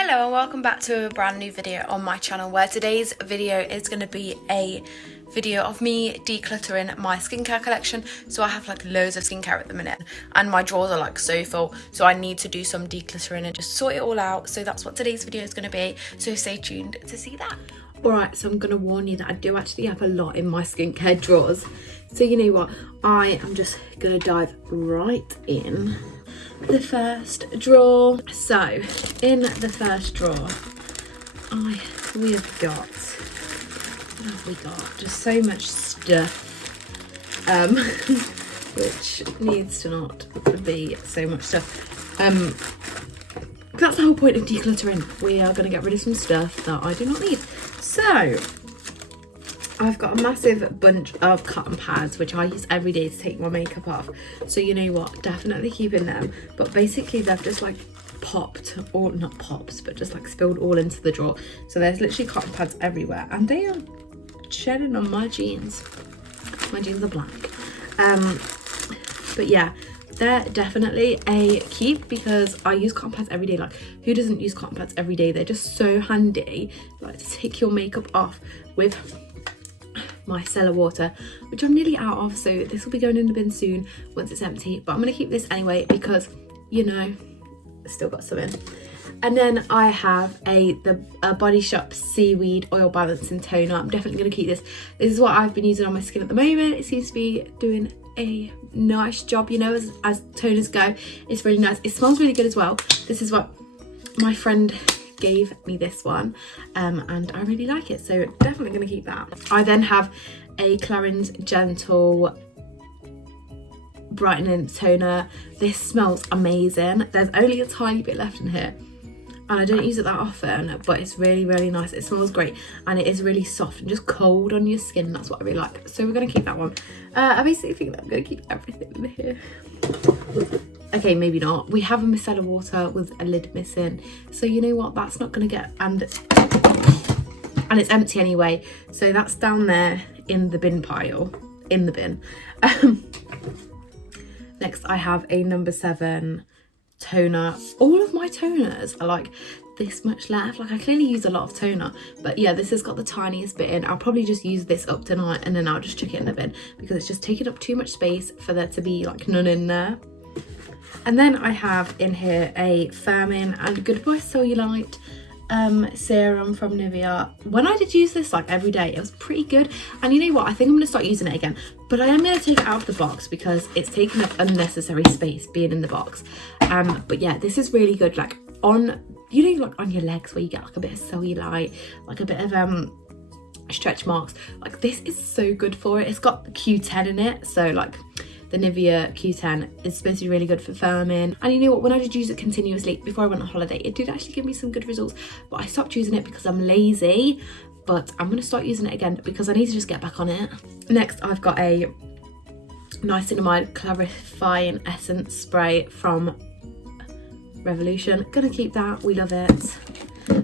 Hello and welcome back to a brand new video on my channel, where today's video is going to be a video of me decluttering my skincare collection. So I have like loads of skincare at the minute and my drawers are like so full, so I need to do some decluttering and just sort it all out. So that's what today's video is going to be, so stay tuned to see that. Alright, so I'm going to warn you that I do actually have a lot in my skincare drawers. So you know what, I am just going to dive right in. The first drawer. So in the first drawer we have got, what have we got? Just so much stuff which needs to not be so much stuff. That's the whole point of decluttering. We are going to get rid of some stuff that I do not need. So I've got a massive bunch of cotton pads which I use every day to take my makeup off. So you know what, definitely keeping them. But basically they've just like popped, or not popped, but just like spilled all into the drawer. So there's literally cotton pads everywhere and they are shedding on my jeans. My jeans are black. But yeah, they're definitely a keep because I use cotton pads every day. Like, who doesn't use cotton pads every day? They're just so handy, like to take your makeup off with my cellar water, which I'm nearly out of, so this will be going in the bin soon once it's empty, but I'm going to keep this anyway because, you know, I've still got some in. And then I have a Body Shop Seaweed Oil Balancing Toner. I'm definitely going to keep this. This is what I've been using on my skin at the moment. It seems to be doing a nice job, you know, as toners go. It's really nice. It smells really good as well. This is what my friend gave me, this one, and I really like it, so definitely going to keep that. I then have a Clarins Gentle Brightening Toner. This smells amazing. There's only a tiny bit left in here and I don't use it that often, but it's really, really nice. It smells great and it is really soft and just cold on your skin. That's what I really like, so we're going to keep that one. I basically think that I'm going to keep everything in here. Okay, maybe not. We have a micellar water with a lid missing, so you know what, that's not going to get, and it's empty anyway, so that's down there in the bin pile, in the bin. Next I have a number 7 toner. All of my toners are like this much left. Like, I clearly use a lot of toner, but yeah, this has got the tiniest bit in. I'll probably just use this up tonight and then I'll just chuck it in the bin because it's just taking up too much space for there to be like none in there. And then I have in here a Firming and Goodbye Cellulite serum from Nivea. When I did use this like every day, it was pretty good, and you know what, I think I'm going to start using it again, but I am going to take it out of the box because it's taking up unnecessary space being in the box. But yeah, this is really good, like on, you know, like on your legs where you get like a bit of cellulite, like a bit of stretch marks. Like, this is so good for it. It's got Q10 in it, so like the Nivea Q10 is supposed to be really good for firming. And you know what, when I did use it continuously before I went on holiday, it did actually give me some good results, but I stopped using it because I'm lazy. But I'm going to start using it again because I need to just get back on it. Next I've got a Niacinamide Clarifying Essence Spray from Revolution. Gonna keep that, we love it.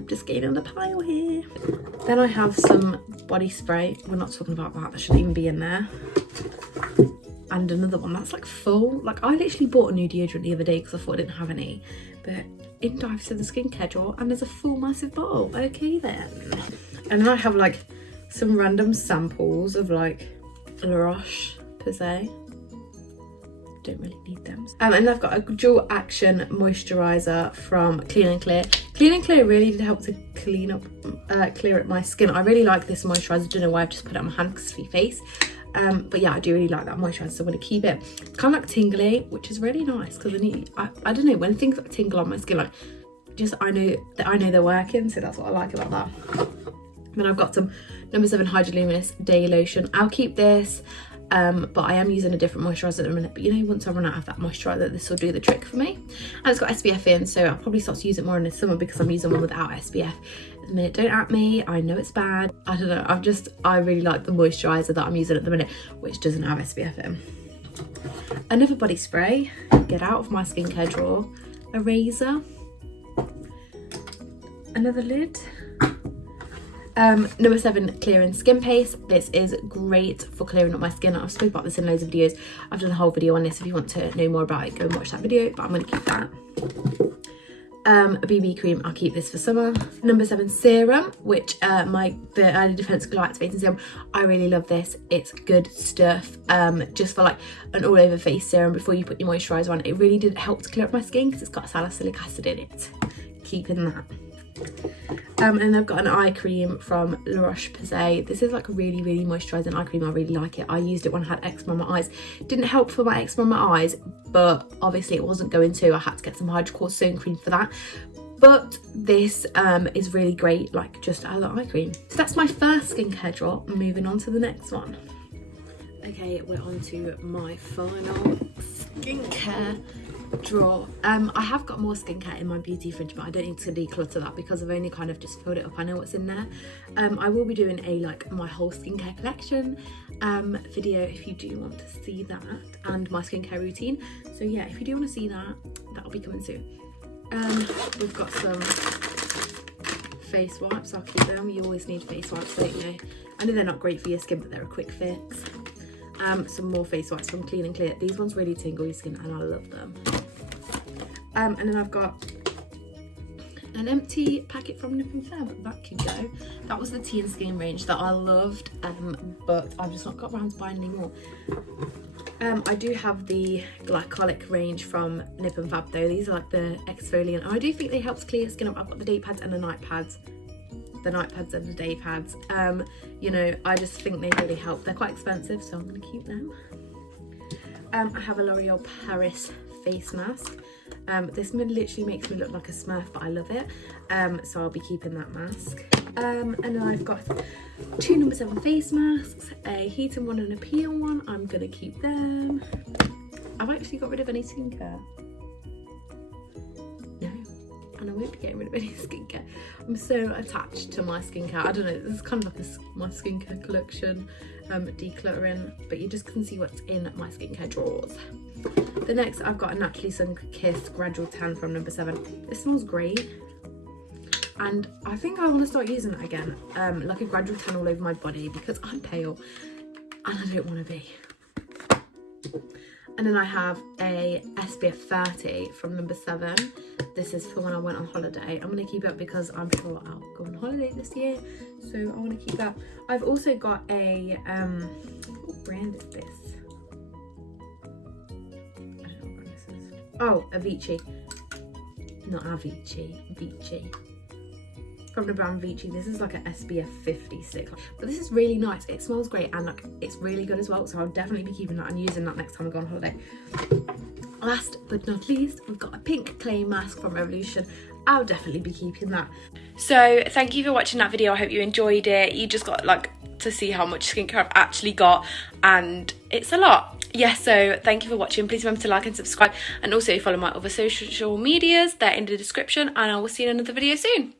Just getting on the pile here. Then I have some body spray. We're not talking about that shouldn't even be in there. And another one that's like full. Like, I literally bought a new deodorant the other day because I thought I didn't have any, but in dives to the skincare drawer and there's a full massive bottle. Okay then. And then I have like some random samples of like La Roche-Posay. Don't really need them. And I've got a dual action moisturizer from Clean and Clear. Clean and Clear really did help to clean up, clear up my skin. I really like this moisturizer. Don't know why I've just put it on my hand because it's for your face. But yeah, I do really like that moisturizer, so I'm going to keep it. It's kind of like tingly, which is really nice because I don't know, when things like tingle on my skin, like, just I know they're working, so that's what I like about that. Then I've got some number 7 Hydroluminous Day Lotion. I'll keep this, but I am using a different moisturizer at the minute. But you know, once I run out of that moisturizer, this will do the trick for me. And it's got SPF in, so I'll probably start to use it more in the summer because I'm using one without SPF at the minute. Don't at me, I know it's bad. I don't know, I really like the moisturizer that I'm using at the minute, which doesn't have SPF in. Another body spray, get out of my skincare drawer. A razor. Another lid. Number 7 Clearing Skin Paste. This is great for clearing up my skin. I've spoken about this in loads of videos. I've done a whole video on this. If you want to know more about it, go and watch that video, but I'm going to keep that. A BB cream, I'll keep this for summer. Number 7 serum, which the Early Defense Glow Activating Serum. I really love this. It's good stuff. Just for like an all over face serum before you put your moisturiser on. It really did help to clear up my skin because it's got salicylic acid in it. Keeping that. And then I've got an eye cream from La Roche-Posay. This is like a really, really moisturising eye cream. I really like it. I used it when I had eczema on my eyes. Didn't help for my eczema on my eyes, but obviously it wasn't going to. I had to get some hydrocortisone cream for that. But this is really great, like just as an eye cream. So that's my first skincare drawer. Moving on to the next one. Okay, we're on to my final skincare drawer. I have got more skincare in my beauty fridge, but I don't need to declutter that because I've only kind of just filled it up. I know what's in there. I will be doing a like my whole skincare collection video if you do want to see that, and my skincare routine. So yeah, if you do want to see that, that'll be coming soon. We've got some face wipes. I'll keep them. You always need face wipes, don't you? I know they're not great for your skin, but they're a quick fix. Some more face wipes from Clean and Clear. These ones really tingle your skin and I love them. And then I've got an empty packet from Nip and Fab. That can go. That was the Tea and Skin range that I loved, but I've just not got around to buying anymore. I do have the glycolic range from Nip and Fab though. These are like the exfoliant. I do think they help clear your skin up. I've got the day pads and the night pads. The night pads and the day pads. You know, I just think they really help. They're quite expensive, so I'm going to keep them. I have a L'Oreal Paris face mask. This literally makes me look like a Smurf, but I love it. So I'll be keeping that mask. And then I've got 2 number 7 face masks, a heat and one and a peel one. I'm going to keep them. I've actually got rid of any skincare. No. And I won't be getting rid of any skincare. I'm so attached to my skincare. I don't know, this is kind of like my skincare collection, decluttering, but you just can see what's in my skincare drawers. The next, I've got a Naturally Sun-Kissed Gradual Tan from number 7. This smells great. And I think I want to start using it again, like a gradual tan all over my body because I'm pale and I don't want to be. And then I have a SPF 30 from number 7. This is for when I went on holiday. I'm going to keep it because I'm sure I'll go on holiday this year. So I want to keep that. I've also got a, what brand is this? I don't know what brand this is. Oh, Avicii. Not Avicii, Vichy. From the brand Vichy. This is like an SPF 50 stick, but this is really nice. It smells great and like it's really good as well, so I'll definitely be keeping that and using that next time I go on holiday. Last but not least, we've got a pink clay mask from Revolution. I'll definitely be keeping that. So thank you for watching that video. I hope you enjoyed it. You just got like to see how much skincare I've actually got, and it's a lot. Yeah, so thank you for watching. Please remember to like and subscribe, and also follow my other social medias. They're in the description, and I will see you in another video soon.